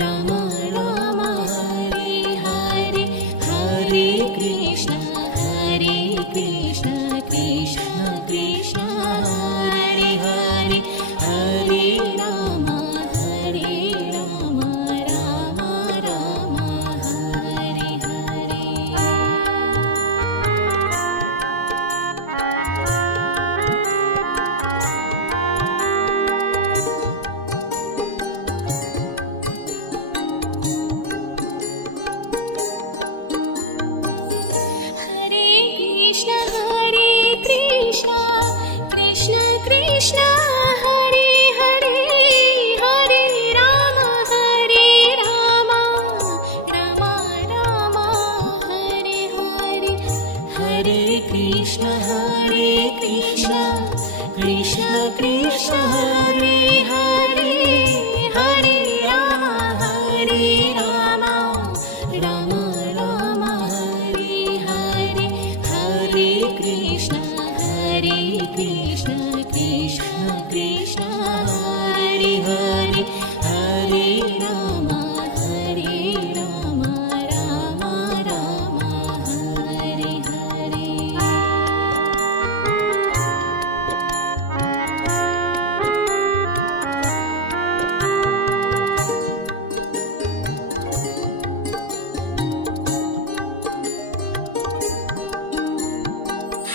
Ram Ram Hare Hare, Hare Krishna Krishna Krishna Hare Hare, Hare Ram Ram Ram Hare Hare. Krishna Krishna Hare Hare, Hare Ram Ram Ram Hare Hare, Hare Krishna Krishna Krishna Hare Hare, Hare Ram Ram Ram Hare Hare, Hare Krishna Krishna Krishna Hare Hare, Hare Ram Ram Ram Hare Hare.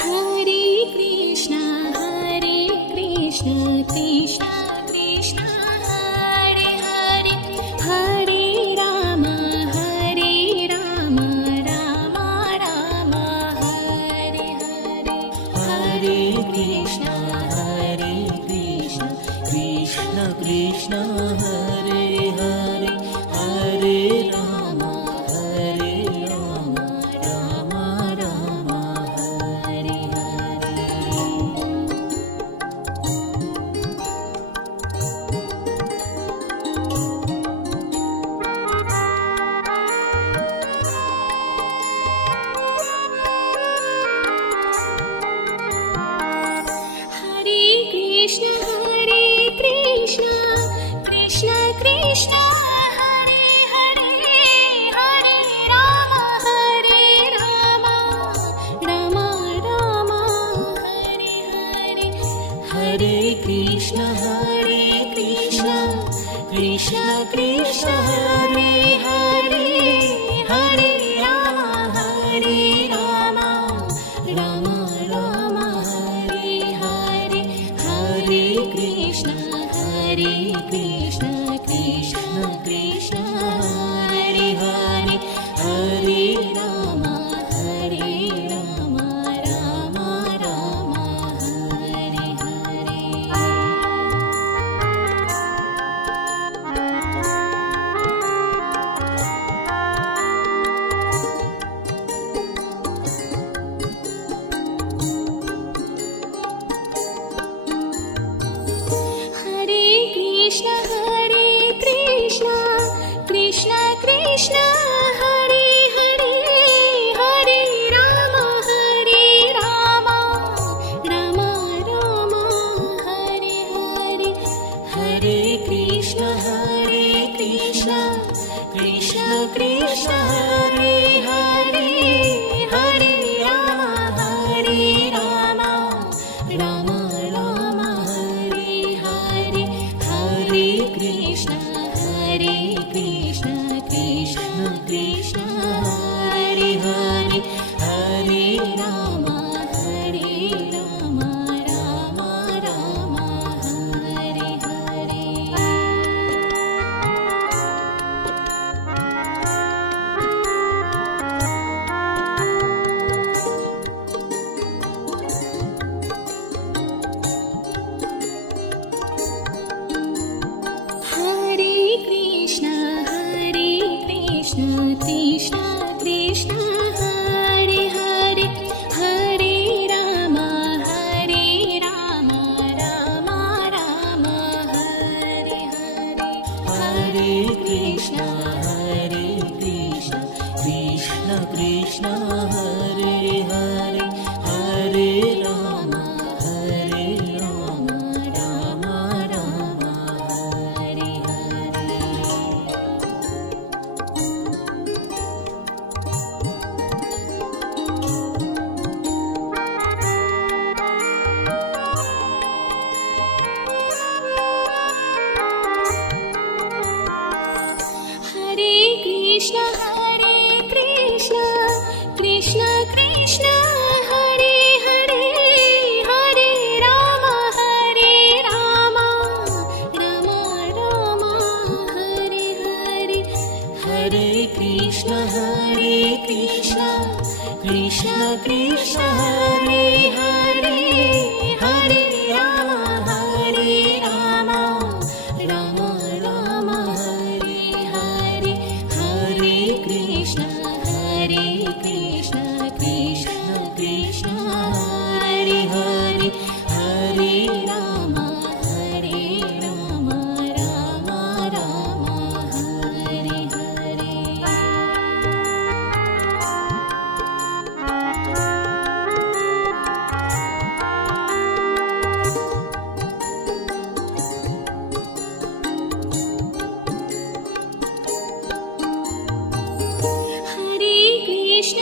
Hare Krishna Krishna Krishna Hare Hare, Hare Ram Ram Ram Hare Hare, Hare Krishna Krishna Krishna Hare Hare, Hare Ram Ram Ram Hare Hare. Hare Krishna Krishna Krishna Hare Hare, Hare Ram Ram Ram Hare Hare, Hare Krishna Krishna Krishna Hare Hare, Hare Ram Ram Ram Hare Hare, Hare Krishna Krishna Krishna Hare Hare, Hare Ram Ram Ram Hare Hare. Hare Krishna Krishna Krishna Hare Hare, Hare Ram Ram Ram Hare Hare, Hare Krishna Krishna Krishna Hare Hare, Hare Ram Ram Hare Hare, Hare Krishna Krishna Krishna Hare Hare, Hare Ram Ram Ram Hare Hare. Krishna Hare Krishna Krishna Krishna Hare Hare Hare Ram Ram Ram Hare Hare Hare Krishna Krishna Krishna Hare Hare Hare Ram Ram Ram Hare Hare. Hare Krishna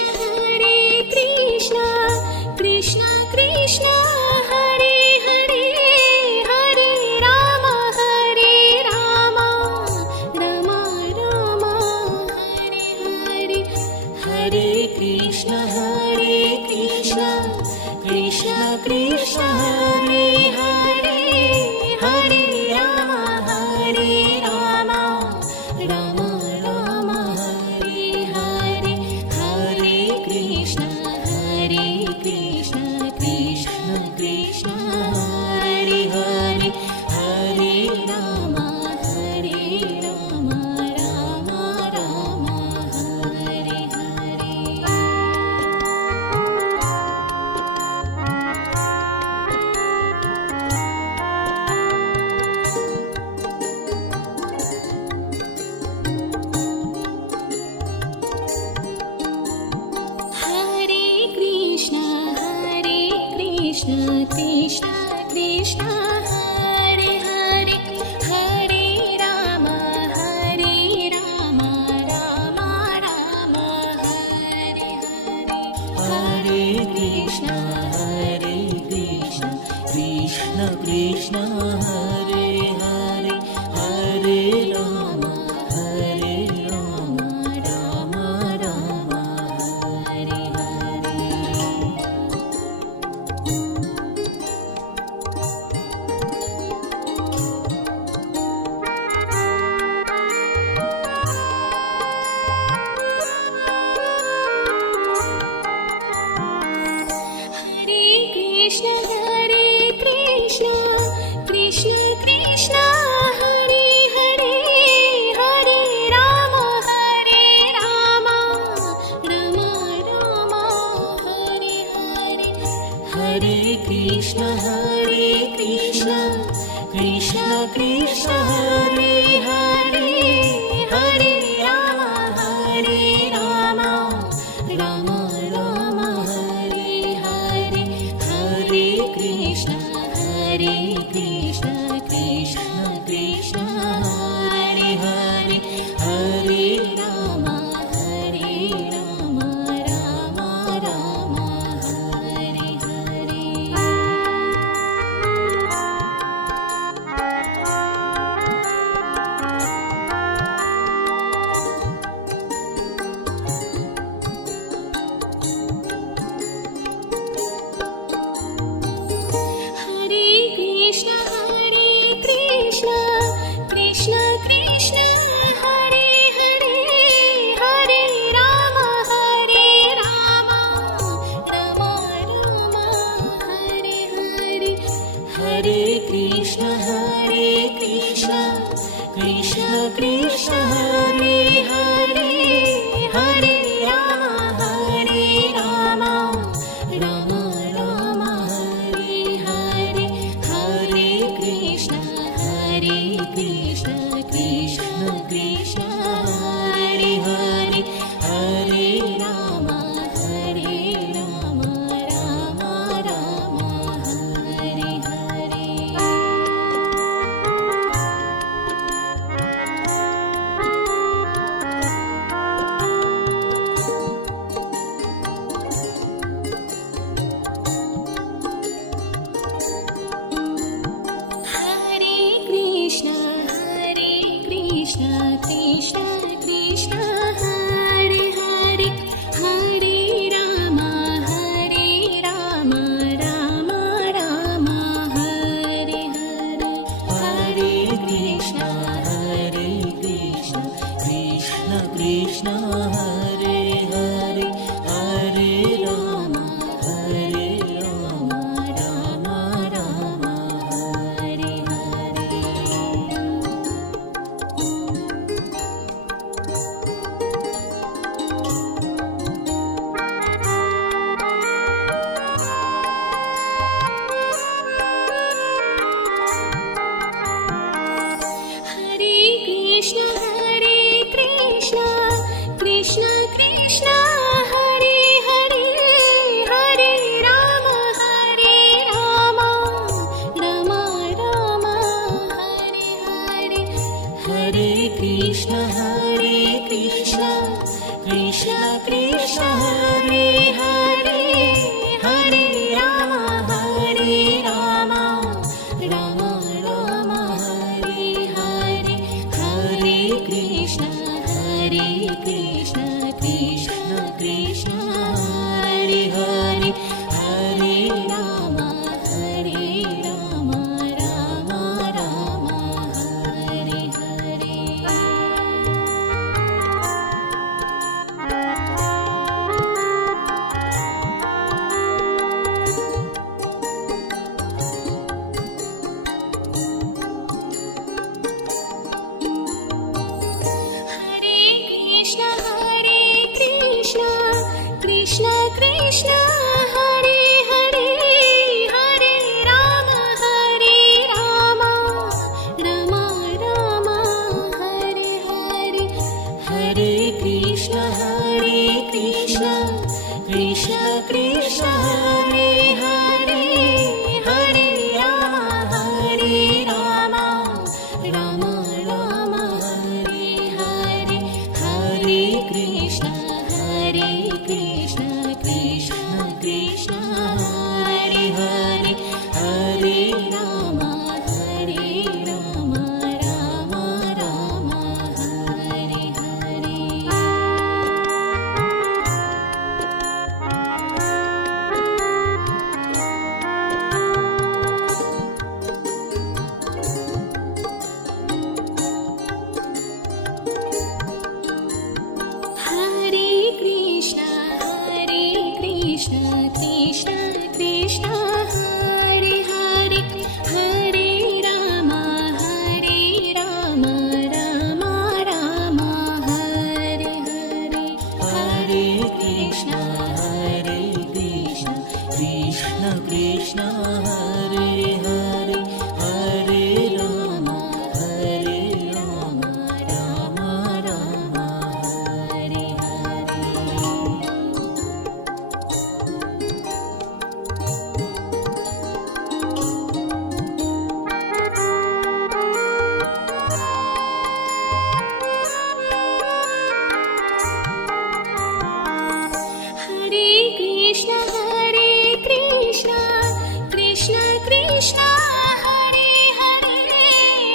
Krishna Krishna Hare Hare Hare Ram Ram Ram Hare Hare Hare Krishna Krishna Krishna Hare Hare Hare Ram Ram Ram Hare Hare Hare Krishna Krishna Krishna Hare Hare Hare Ram Ram Ram Hare Hare. Hare Krishna Krishna Krishna Hare Hare Hare Ram Ram Ram Hare Hare Hare Krishna Krishna Krishna Hare Hare Hare Ram Ram Ram Hare Hare. Hare Krishna Krishna Krishna Hare Hare Hare Ram Ram Ram Hare Hare Hare Krishna Krishna Krishna Hare Hare Hare Ram Ram Ram Hare Hare Hare Krishna Krishna Krishna Hare Hare Hare Ram Ram Hare Hare. Hare Krishna Krishna Krishna Hare Hare Hare Ram Ram Hare Hare Hare Krishna Krishna Krishna Hare Hare Hare Ram Ram Hare Hare Hare Krishna Krishna Krishna Hare Hare Hare Ram Ram Hare Hare. Krishna Krishna Hare Hare Hare Ram Ram Ram Hare Hare Hare Krishna Krishna Krishna Hare Krishna Krishna Krishna Hare Hare Hare Ram Ram Ram Hare Hare Hare Krishna Krishna Krishna Hare Hare Hare Ram Ram Ram Hare Hare. Hare Krishna Krishna Krishna Hare Hare Hare Ram Ram Ram Hare Hare Hare Krishna Krishna Krishna Hare Hare Hare Ram Ram Hare Hare Hare Krishna Krishna Krishna Hare Hare Hare Ram Ram Hare Hare. Hare Krishna Krishna Krishna Hare Hare Hare Ram Ram Hare Hare Hare Krishna Krishna Krishna Hare Hare Hare Ram Ram Hare Hare. Hare Krishna Krishna Krishna Hare Hare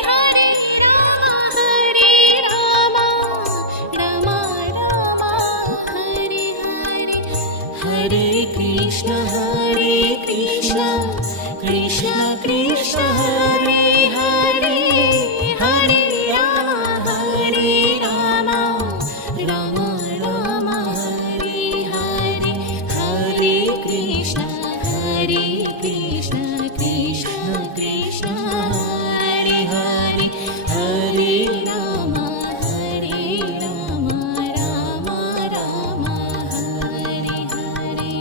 Hare Ram Ram Hare Hare Hare Krishna Krishna Krishna Hare Hare Hare Ram Ram Hare Hare Hare Krishna Krishna Krishna Hare Hare Hare Ram Ram Hare Hare.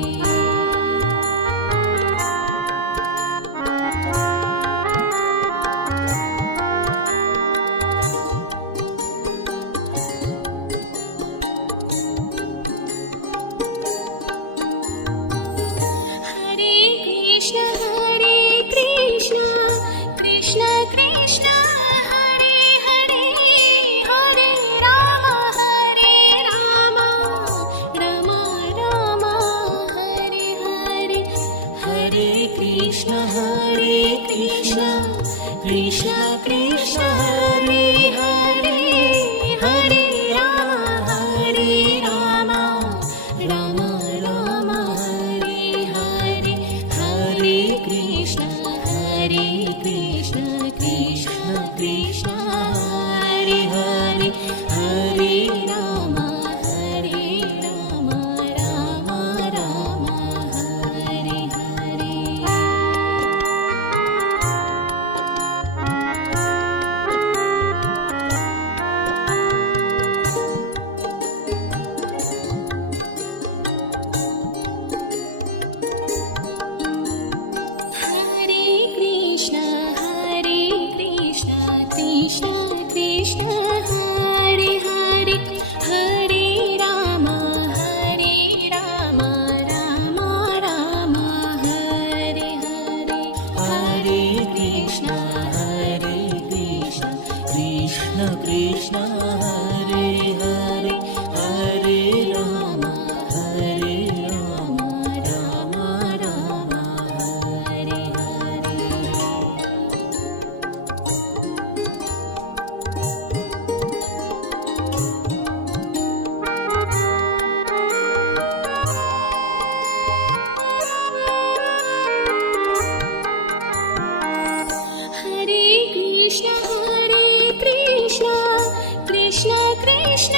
Krishna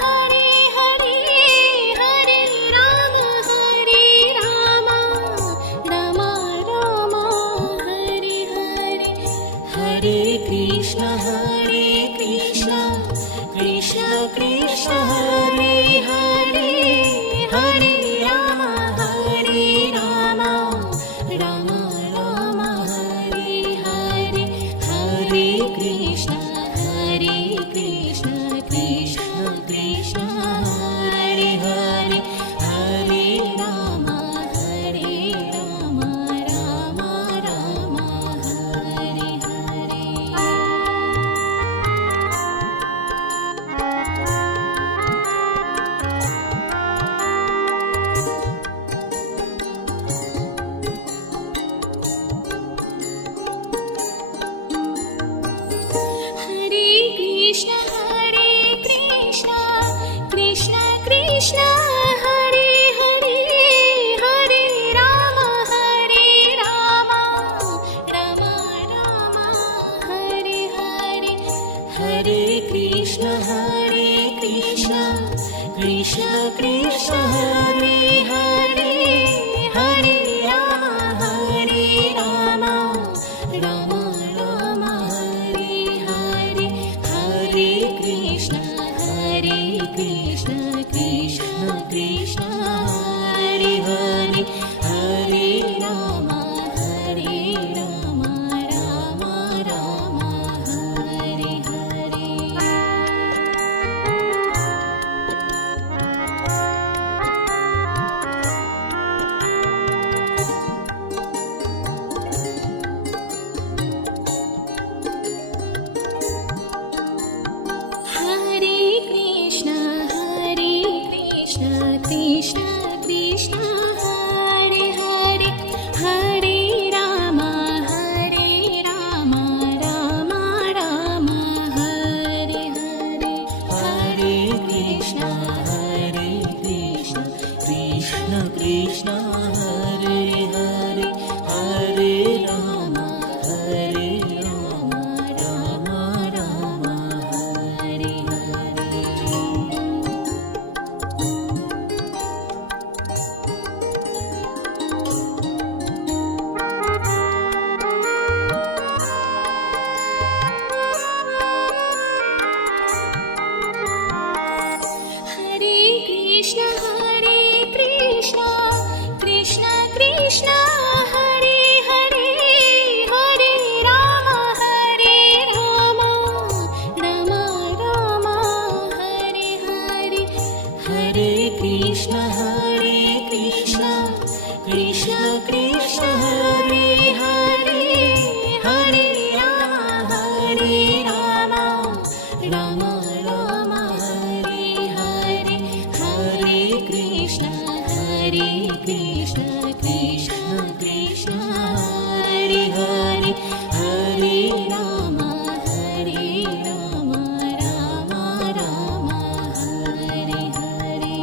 Hare Hare Hare Ram Ram Ram Hare Hare Hare Krishna Krishna Krishna Hare Hare Hare Ram Ram Ram Hare Hare Hare Krishna Krishna Krishna Hare Hare Hare Ram Ram Ram Hare Hare Hare Krishna Krishna Krishna Hare Hare Hare Ram Ram Ram Hare Hare Hare Krishna Krishna Krishna Hare Hare Hare Ram Ram Ram Hare Hare Hare Krishna Krishna Krishna Hare Hare Hare Ram Ram Ram Hare Hare Hare Krishna Krishna Krishna Hare Hare Hare Ram Ram Ram Hare Hare Hare Krishna Krishna Krishna Hare Hare Hare Ram Ram Ram Hare Hare Hare Krishna Krishna Krishna Hare Hare Hare Ram Ram Ram Hare Hare Hare Krishna Krishna Krishna Hare Hare Hare Ram Ram Ram Hare Hare Hare Krishna Krishna Krishna Hare Hare Hare Ram Ram Ram Hare Hare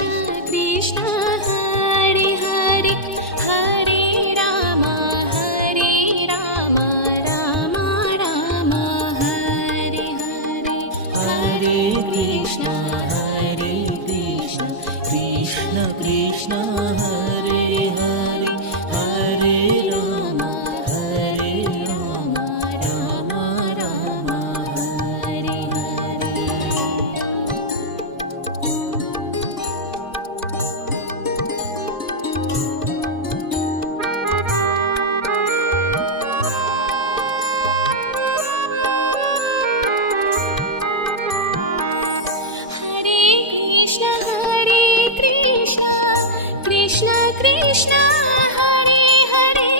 Krishna Hare Hare Hare Ram Ram Ram Hare Hare Hare Krishna Krishna Krishna Hare Hare Hare Ram Ram Ram Hare Hare Hare Krishna Krishna Krishna Hare Hare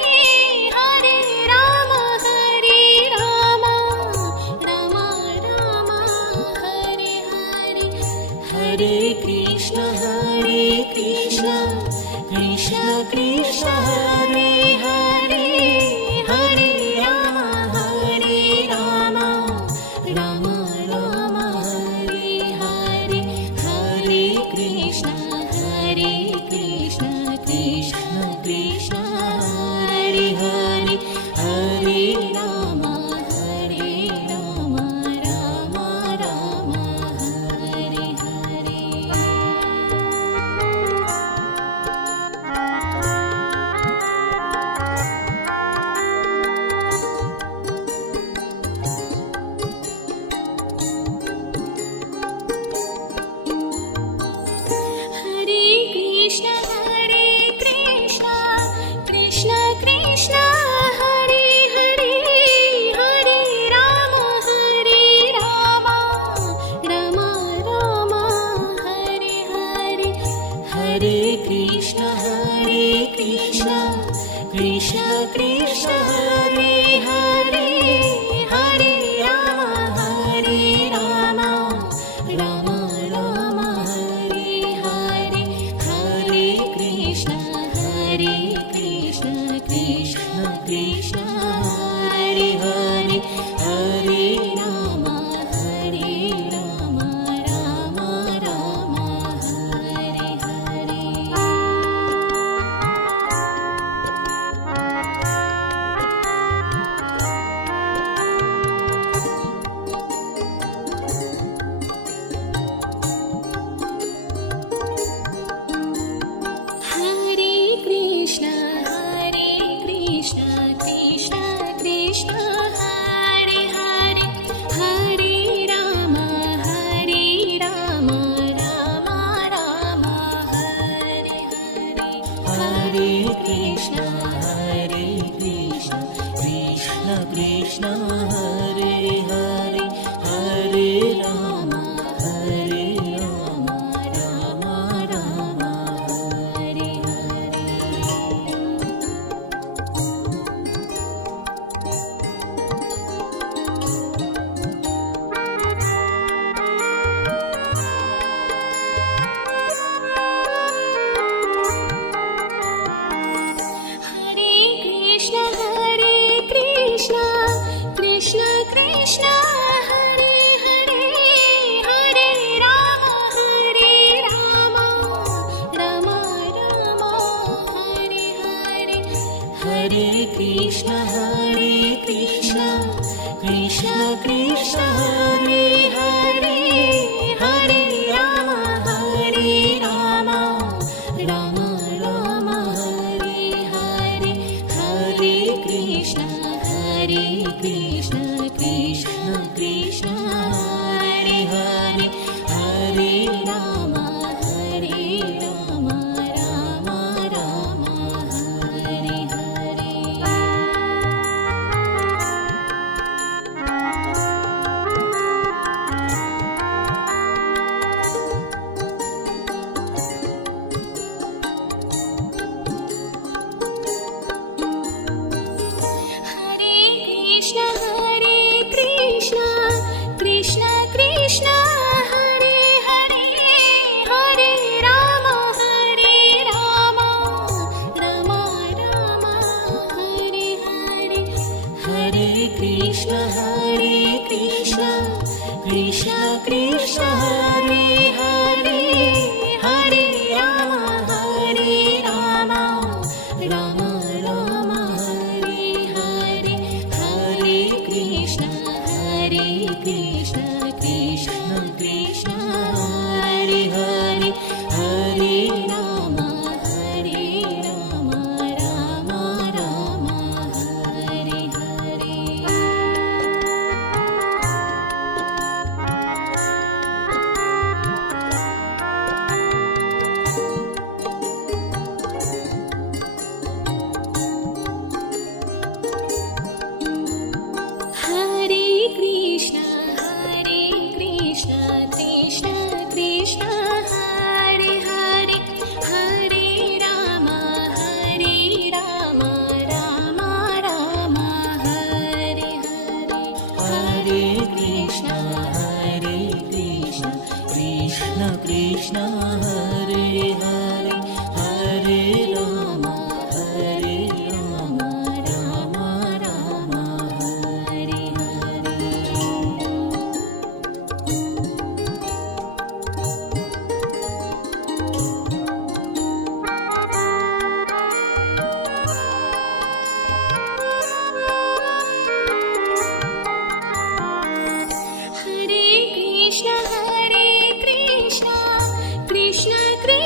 Hare Ram Ram Ram Hare Hare Hare Krishna Krishna Krishna Hare Hare Hare Ram Ram Ram Hare Hare Hare Krishna Krishna Krishna Hare Hare Hare Ram Ram Ram Hare Hare Hare Krishna Krishna Krishna Hare Hare Hare Ram Ram Ram Hare Hare Hare Krishna Krishna Krishna Hare Hare Hare Ram Ram Ram Hare Hare Hare Krishna Krishna Hare Hare Hare Ram Ram Ram Hare Hare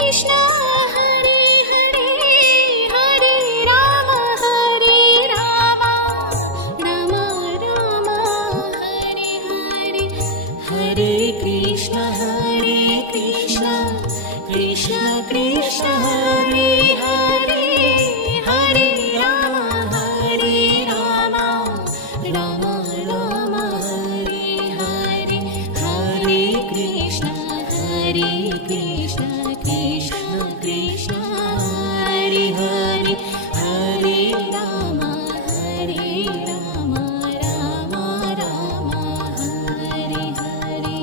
Krishna Hare Hare Hare Ram Ram Ram Hare Hare Hare Krishna Krishna Krishna Hare Hare Hare Ram Ram Ram Hare Hare Hare Krishna Krishna Krishna Hare Hare Hare Ram Ram Ram Hare Hare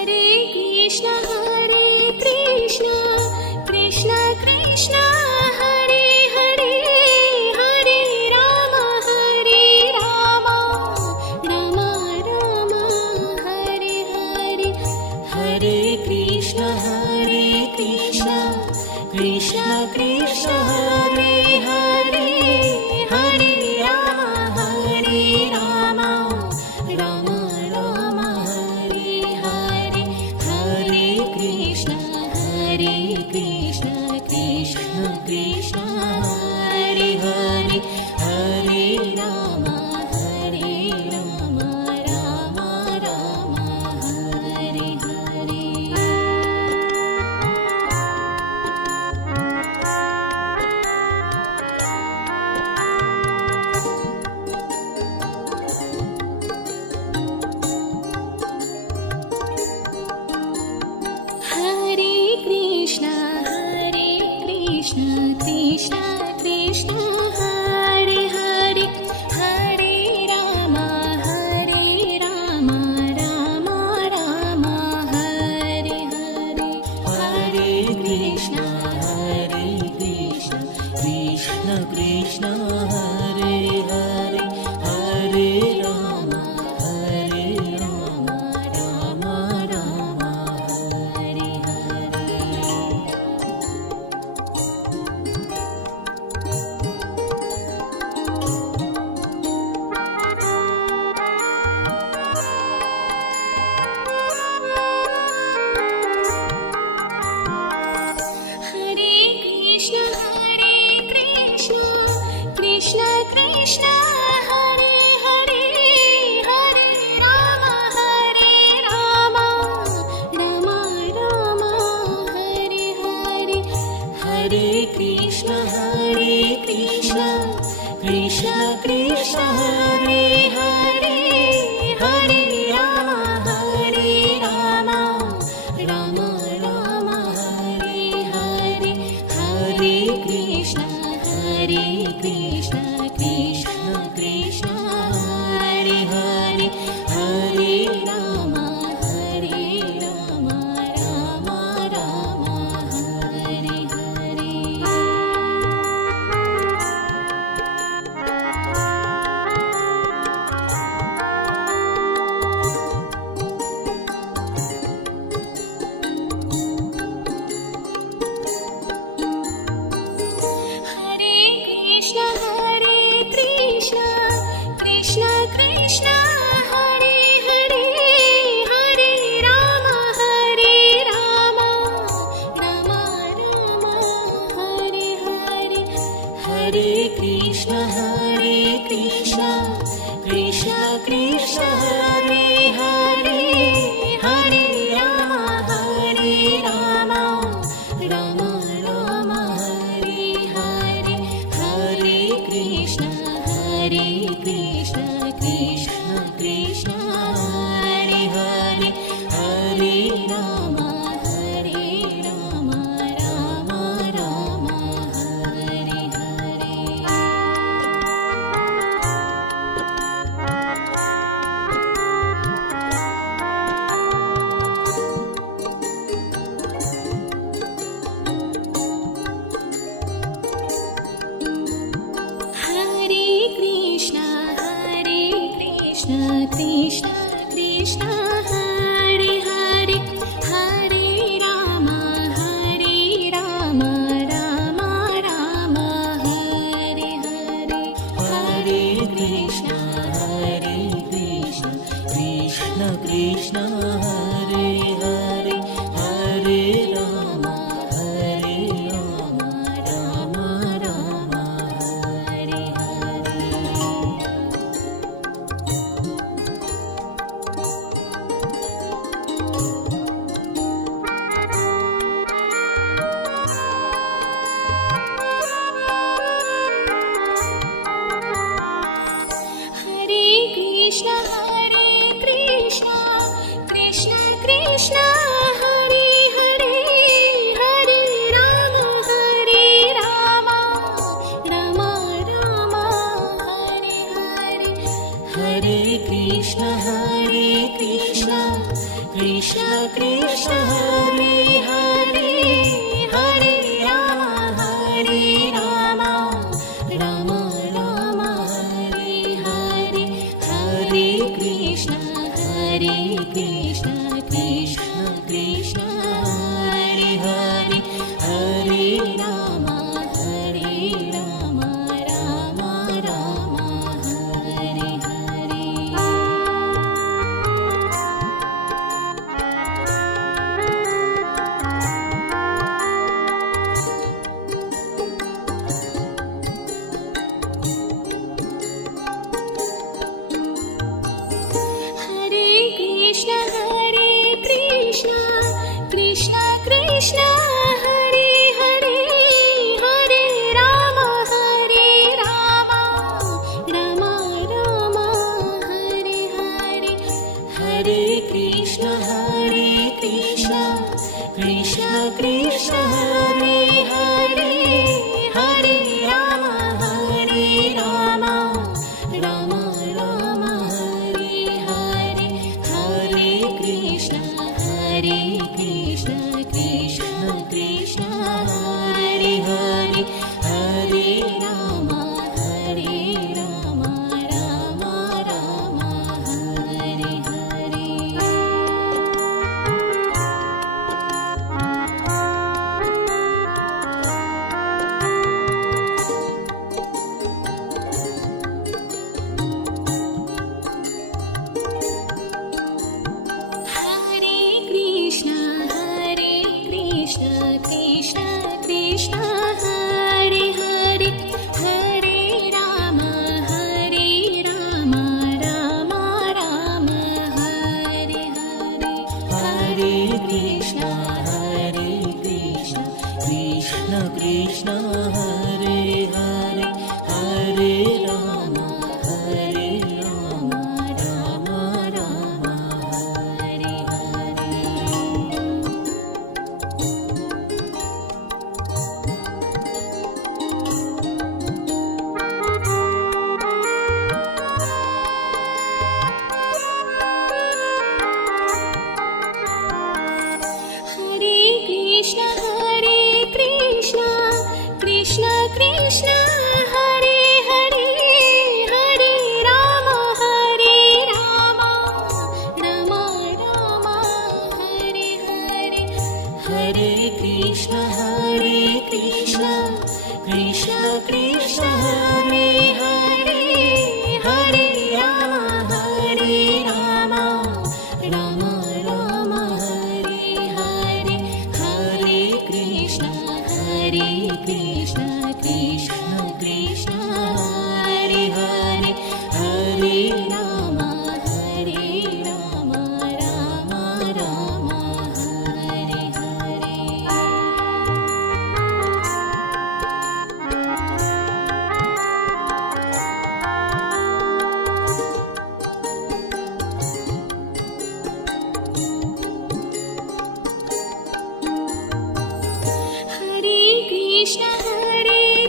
Hare Krishna Krishna Krishna Hare Hare Hare Ram Ram Ram Hare Hare Hare Krishna Krishna Krishna Hare Hare Hare Ram Ram Hare Hare Hare Krishna Krishna Krishna Hare Hare Hare Ram Ram Ram Hare Hare Hare Krishna Krishna Krishna Hare Hare Hare Ram Ram Ram Hare Hare Hare Krishna Krishna Krishna Hare Hare Hare Ram Ram Ram Hare Hare Hare Krishna Krishna Krishna Hare Hare Hare Ram Ram Hare Hare Hare Krishna Krishna Krishna Hare Hare Hare Ram Ram Hare Hare Hare Krishna Krishna Krishna Hare Hare Hare Ram Ram Hare Hare Hare Krishna Krishna Krishna Hare Hare Hare Ram Ram Hare Hare Hare Krishna Krishna Krishna Hare Hare Hare Ram Ram Hare Hare Hare Krishna Krishna Krishna Hare Hare Hare Ram Ram Ram Hare Hare Krishna Hare Hare Hare Ram Ram Ram Hare Hare Hare Krishna Krishna Krishna Hare Hare Hare Ram Ram Ram Hare Hare Hare Krishna Krishna Krishna Hare Hare Hare Ram Ram Ram Hare Hare Hare Krishna Krishna Krishna Hare Hare Hare Ram Ram Ram Hare Hare Hare Krishna Krishna Krishna Hare Hare Hare Ram Ram Ram Hare Hare Hare Krishna Krishna Krishna Hare Hare Hare Ram Ram Ram Hare Hare Hare Krishna Krishna Krishna Hare Hare Hare Ram Ram Hare Hare Hare Krishna Krishna Krishna Hare Hare Hare Ram Ram Hare Hare Hare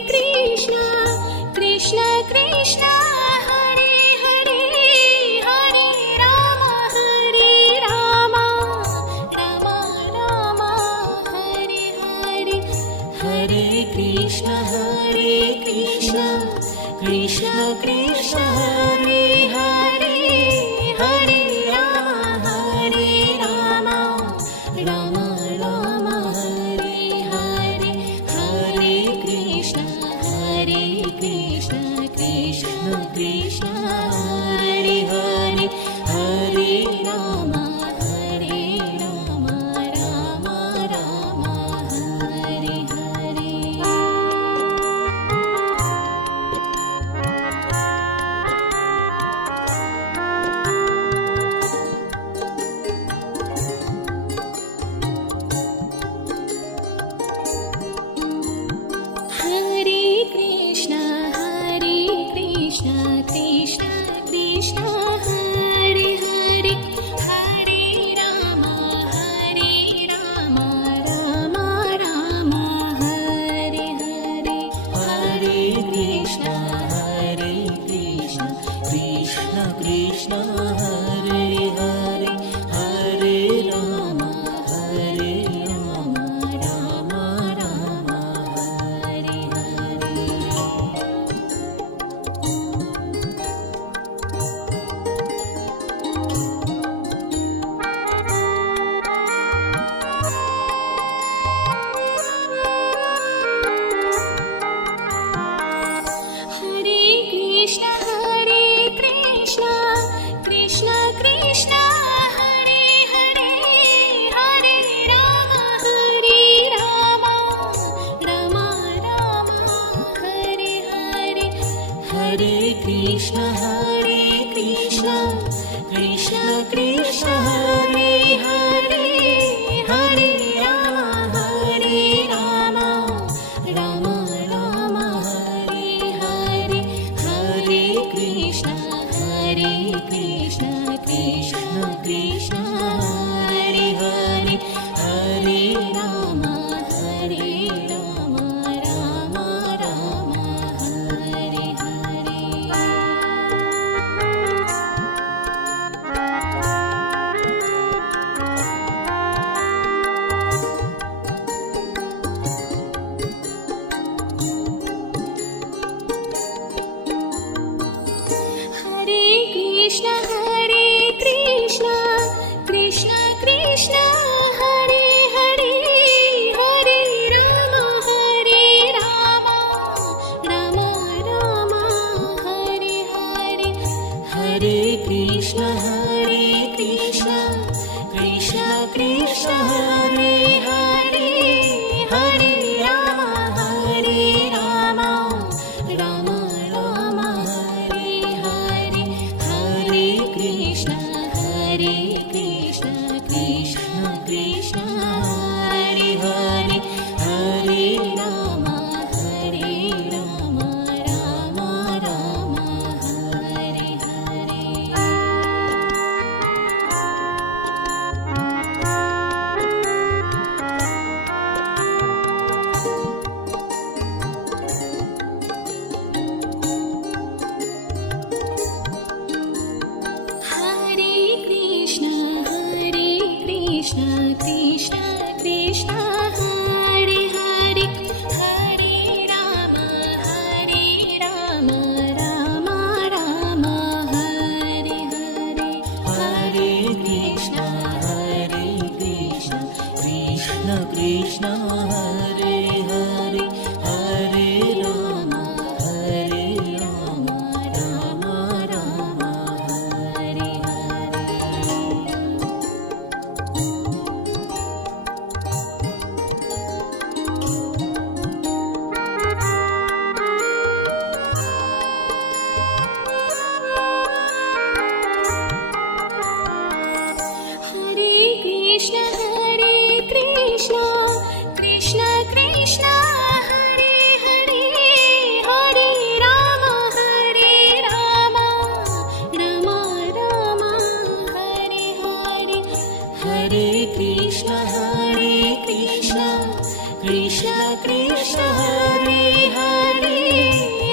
Krishna Krishna Krishna Hare Hare Hare Ram Ram Ram Hare Hare Hare Krishna Krishna Krishna Hare Hare Hare Ram Ram Hare Hare Hare Krishna Krishna Krishna Hare Hare Hare Ram Ram Hare Hare Hare Krishna Krishna Krishna Hare Hare Hare Ram Ram Ram Hare Hare Hare Krishna Krishna Krishna Hare Hare Hare Ram Ram Hare Hare Hare Krishna Krishna Krishna Hare Hare Hare Ram Ram Hare Hare Hare Krishna Krishna Krishna Hare Hare Hare Ram Krishna Hare Hare Hare Ram Ram Ram Hare Hare Krishna Krishna Krishna Hare Hare Hare Ram Ram Ram Hare Hare Hare Krishna Krishna Krishna Hare Hare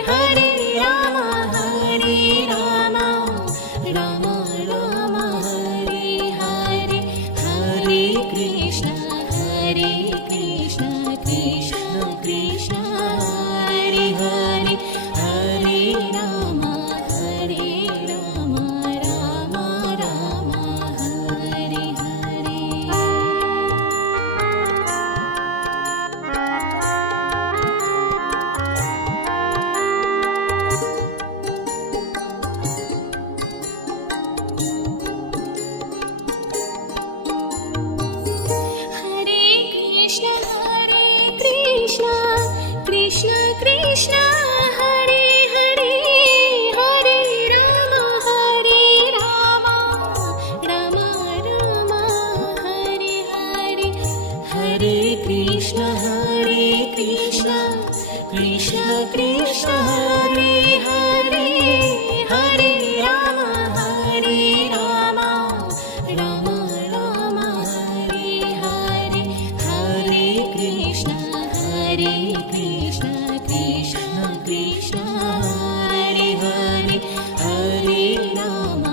Hare Ram Ram Ram Hare Hare Hare Krishna Krishna Krishna Hare Hare Hare Ram Ram Ram Hare Hare Hare Krishna Krishna Krishna Hare Hare Hare Ram Ram Ram Hare Hare Hare Krishna Krishna Krishna Hare Hare Hare Ram Ram Ram Hare Hare Hare Krishna Krishna Krishna Hare Hare Hare Ram Ram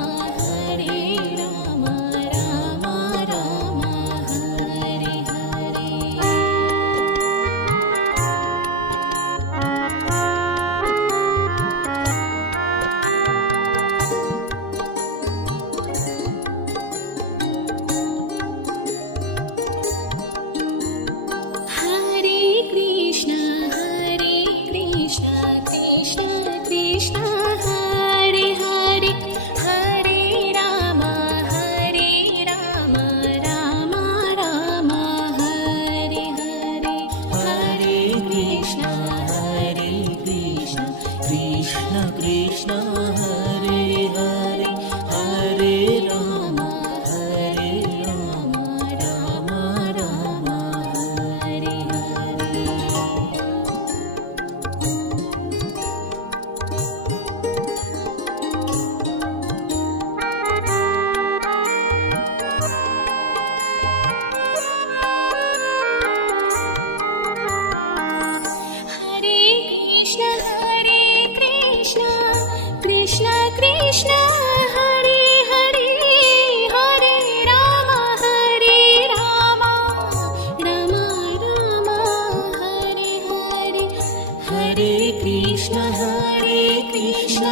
Ram Hare Hare Hare Krishna Krishna Krishna Hare Hare Hare Ram Ram Ram Hare Hare Hare Krishna Krishna Krishna Hare Hare Hare Ram Ram Ram Hare Hare Hare Krishna Krishna Krishna Hare Hare Hare Ram Ram Ram Hare Hare Hare Krishna Krishna Krishna Hare Hare Hare Ram Ram Ram Hare Hare Hare Krishna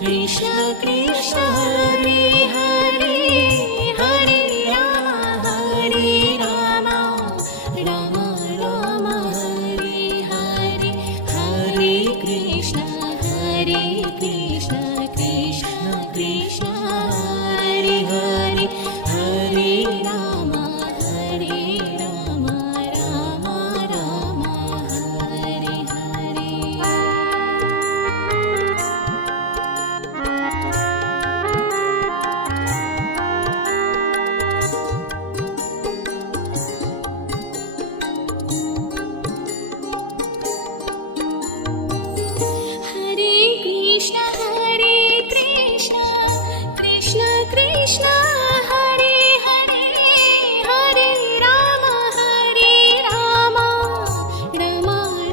Krishna Krishna Hare Hare Hare Ram Ram Ram Hare Hare Hare Krishna Krishna Krishna Hare Hare Hare Ram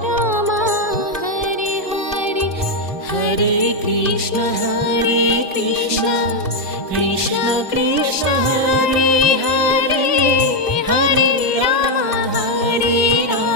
Ram Hare Hare Hare Krishna Krishna Krishna Hare Hare Hare Ram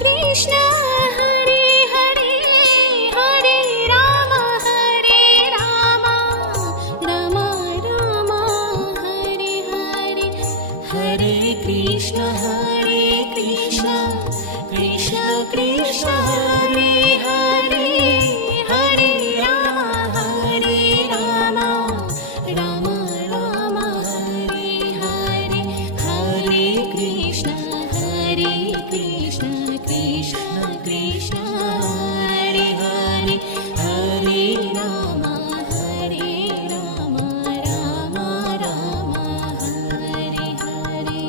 Krishna Hare Hare Hare Ram Ram Ram Hare Hare Hare Krishna Krishna Krishna Hare Hare Hare Ram Ram Ram Hare Hare Hare Krishna Krishna Krishna Hare Hare Hare Ram Ram Ram Hare Hare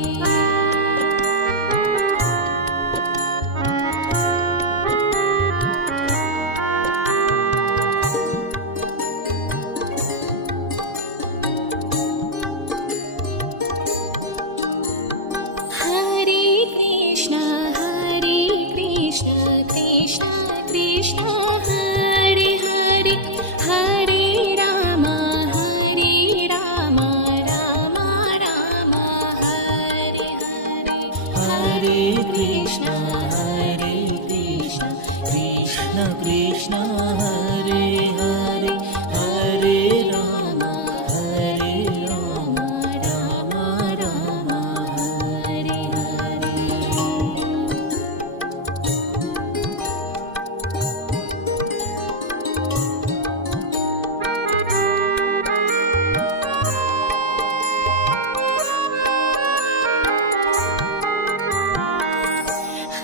Hare Krishna Krishna Krishna Hare Hare Hare Ram Ram Ram Hare Hare Hare Krishna Krishna Krishna Hare Hare Hare Ram Ram Ram Hare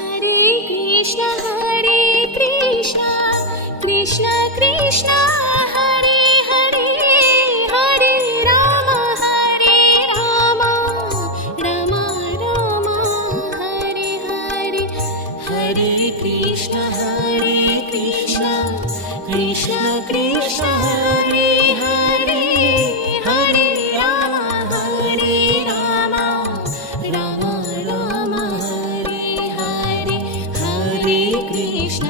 Hare Hare Krishna Krishna Krishna Hare Hare Hare Ram Ram Ram Hare Hare Hare Krishna Krishna Krishna Hare Hare Hare Ram Ram Ram Hare Hare Hare Krishna